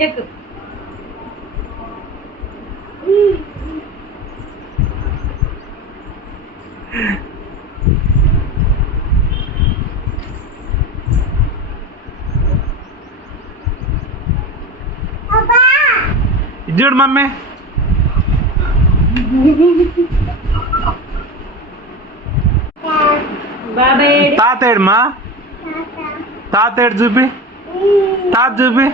ఎక్కు. ఇది చూడు మమ్మీ. తాతేడు మా తాతేడు చూపి. తాత చూపి.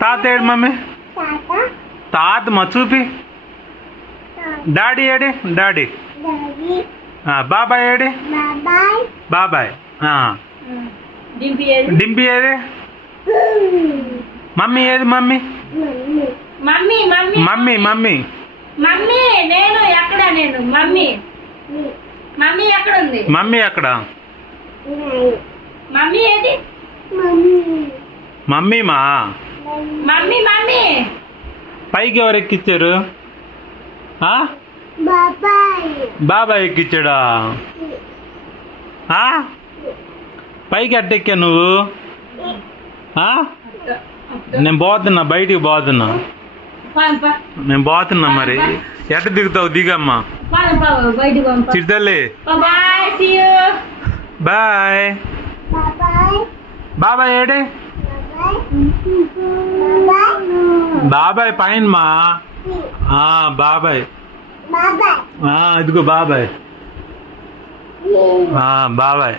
తాతేడు మమ్మీ. తాత మా చూపి. Daddy AD. డాడీ. బాబాయ్ ఏడి. బాబాయ్. డింపి ఏది. మమ్మీ ఏది. Mummy. Mummy mummy mummy mummy mummy నేను ఎక్కడ. నేను మమ్మీ. మమ్మీ ఎక్కడ ఉంది. మమ్మీ ఎక్కడ. మమ్మీ ఏది. మమ్మీ మా. మమ్మీ మమ్మీ పైకి ఎవరు ఎక్కిచ్చారు. బాబాయ్ ఎక్కిచ్చాడా. పైకి అట్టెక్కా నువ్వు. నేను పోతున్నా, బయటికి పోతున్నా. నేను పోతున్నా. మరి ఎట్ట దిగుతావు. దిగమ్మా. చిరుతల్లి. బాయ్. బాబాయ్ ఏడే. బాబాయ్ పైన మా. బాబాయ్. ఇదిగో బాబాయ్. బాబాయ్.